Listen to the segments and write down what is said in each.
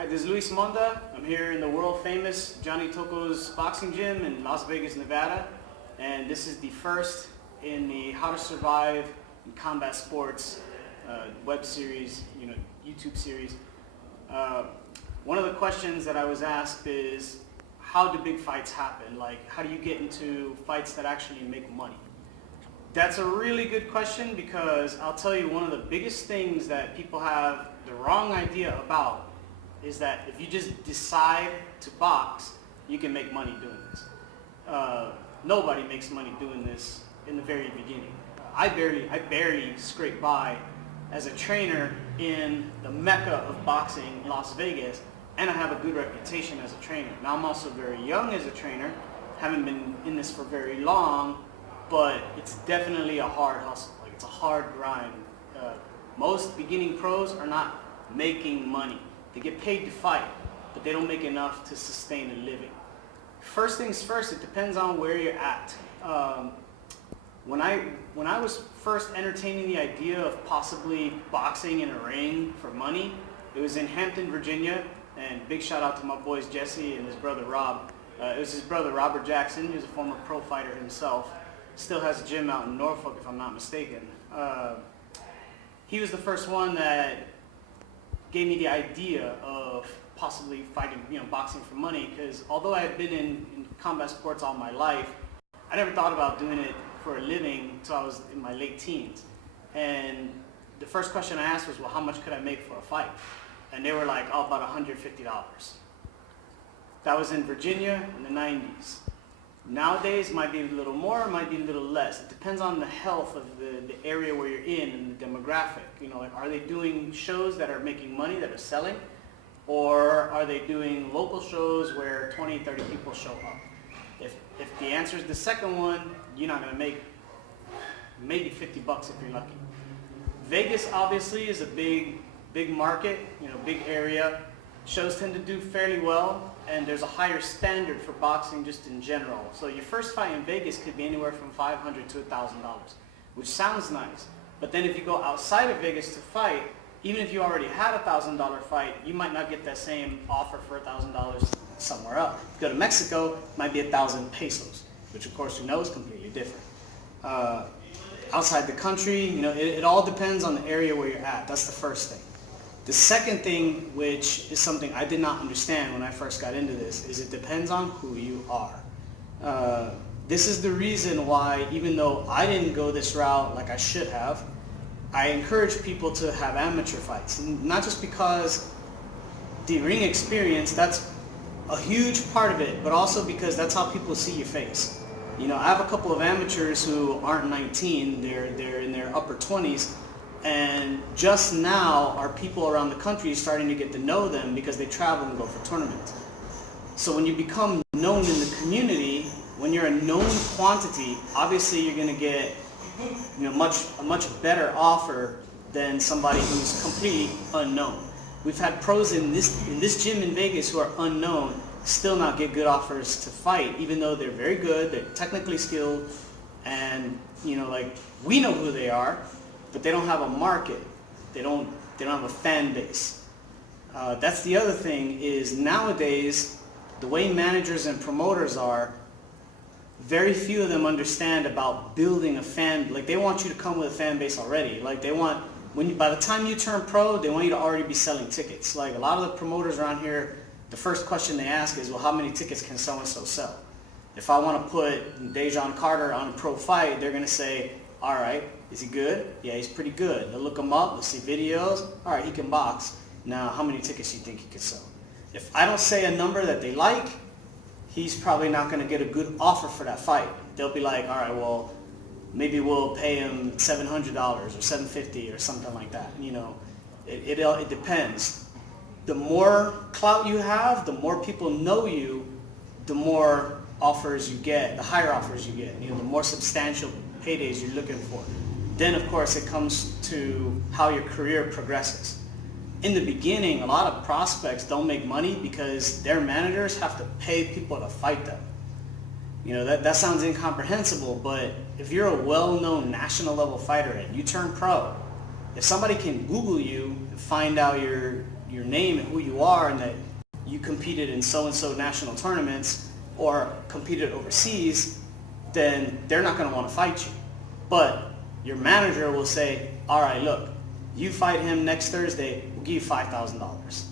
Hi, this is Luis Monda. I'm here in the world famous Johnny Toco's boxing gym in Las Vegas, Nevada. And this is the first in the How to Survive in Combat Sports web series, YouTube series. One of the questions that I was asked is, how do big fights happen? Like, how do you get into fights that actually make money? That's a really good question, because I'll tell you, one of the biggest things that people have the wrong idea about is that if you just decide to box, you can make money doing this. Nobody makes money doing this in the very beginning. I barely scrape by as a trainer in the mecca of boxing in Las Vegas, and I have a good reputation as a trainer. Now, I'm also very young as a trainer, haven't been in this for very long, but it's definitely a hard hustle. Like, it's a hard grind. Most beginning pros are not making money. They get paid to fight, but they don't make enough to sustain a living. First things first, it depends on where you're at. When I was first entertaining the idea of possibly boxing in a ring for money, it was in Hampton, Virginia, and big shout out to my boys Jesse and his brother Rob. It was his brother Robert Jackson, who's a former pro fighter himself. Still has a gym out in Norfolk, if I'm not mistaken. He was the first one that gave me the idea of possibly fighting, boxing for money, because although I had been in combat sports all my life, I never thought about doing it for a living until I was in my late teens. And the first question I asked was, well, how much could I make for a fight? And they were like, oh, about $150. That was in Virginia in the 90s. Nowadays, it might be a little more, it might be a little less. It depends on the health of the area where you're in and the demographic. Like, are they doing shows that are making money, that are selling? Or are they doing local shows where 20, 30 people show up? If the answer is the second one, you're not going to make maybe 50 bucks if you're lucky. Vegas obviously is a big market, big area. Shows tend to do fairly well, and there's a higher standard for boxing just in general. So your first fight in Vegas could be anywhere from $500 to $1,000, which sounds nice. But then if you go outside of Vegas to fight, even if you already had a $1,000 fight, you might not get that same offer for $1,000 somewhere else. If you go to Mexico, it might be 1,000 pesos, which of course is completely different. Outside the country, it all depends on the area where you're at. That's the first thing. The second thing, which is something I did not understand when I first got into this, is it depends on who you are. This is the reason why, even though I didn't go this route like I should have, I encourage people to have amateur fights. And not just because the ring experience, that's a huge part of it, but also because that's how people see your face. I have a couple of amateurs who aren't 19, they're in their upper 20s, and just now are people around the country starting to get to know them because they travel and go for tournaments. So when you become known in the community, when you're a known quantity, obviously you're going to get a much better offer than somebody who's completely unknown. We've had pros in this gym in Vegas who are unknown still not get good offers to fight, even though they're very good, they're technically skilled, and we know who they are, but they don't have a market. They don't have a fan base. That's the other thing, is nowadays, the way managers and promoters are, very few of them understand about building a fan. Like, they want you to come with a fan base already. Like, they want, by the time you turn pro, they want you to already be selling tickets. Like, a lot of the promoters around here, the first question they ask is, well, how many tickets can so-and-so sell? If I want to put Dejan Carter on a pro fight, they're going to say, all right, is he good? Yeah, he's pretty good. They'll look him up, they'll see videos. All right, he can box. Now, how many tickets do you think he could sell? If I don't say a number that they like, he's probably not going to get a good offer for that fight. They'll be like, all right, well, maybe we'll pay him $700 or $750 or something like that. It depends. The more clout you have, the more people know you, the more offers you get, the higher offers you get, the more substantial paydays you're looking for. Then, of course, it comes to how your career progresses. In the beginning, a lot of prospects don't make money because their managers have to pay people to fight them. That sounds incomprehensible, but if you're a well-known national level fighter and you turn pro, if somebody can Google you and find out your your name and who you are and that you competed in so-and-so national tournaments or competed overseas, then they're not going to want to fight you. But your manager will say, all right, look, you fight him next Thursday, we'll give you $5,000.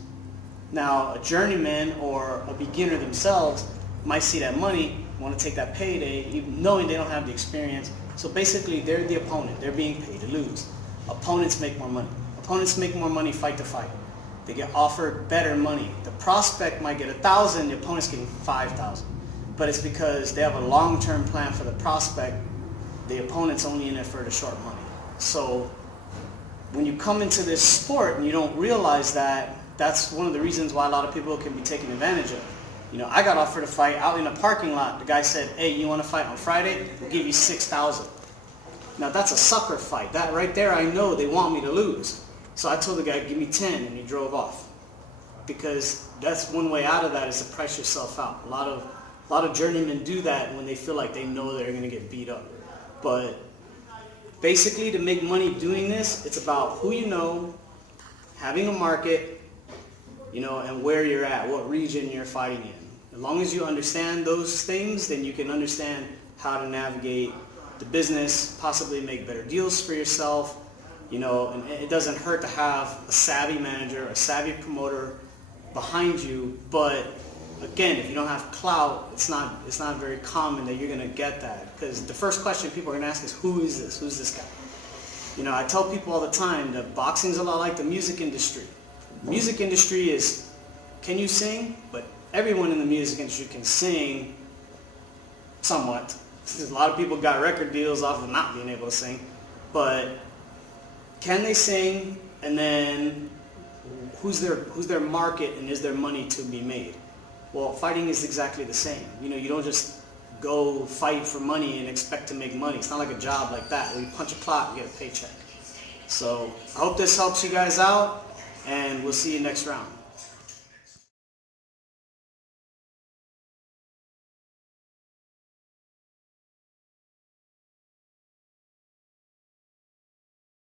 Now, a journeyman or a beginner themselves might see that money, want to take that payday, even knowing they don't have the experience. So basically, they're the opponent. They're being paid to lose. Opponents make more money. Opponents make more money fight to fight. They get offered better money. The prospect might get 1,000, the opponent's getting 5,000. But it's because they have a long-term plan for the prospect. The opponent's only in it for the short money. So when you come into this sport and you don't realize that, that's one of the reasons why a lot of people can be taken advantage of. You know, I got offered a fight out in a parking lot. The guy said, hey, you want to fight on Friday? We'll give you 6,000. Now that's a sucker fight. That right there, I know they want me to lose. So I told the guy, give me 10, and he drove off. Because that's one way out of that, is to price yourself out. A lot of journeymen do that when they feel like they know they're going to get beat up. But basically, to make money doing this, it's about who you know, having a market, you know, and where you're at, what region you're fighting in. As long as you understand those things, then you can understand how to navigate the business, possibly make better deals for yourself, you know, and it doesn't hurt to have a savvy manager, a savvy promoter behind you. But again, if you don't have clout, it's not very common that you're going to get that, because the first question people are going to ask is, who is this? Who's this guy? You know, I tell people all the time that boxing's a lot like the music industry. The music industry is, can you sing? But everyone in the music industry can sing somewhat. A lot of people got record deals off of not being able to sing. But can they sing? And then who's their market, and is there money to be made? Well, fighting is exactly the same. You know, you don't just go fight for money and expect to make money. It's not like a job like that where you punch a clock and get a paycheck. So I hope this helps you guys out, and we'll see you next round.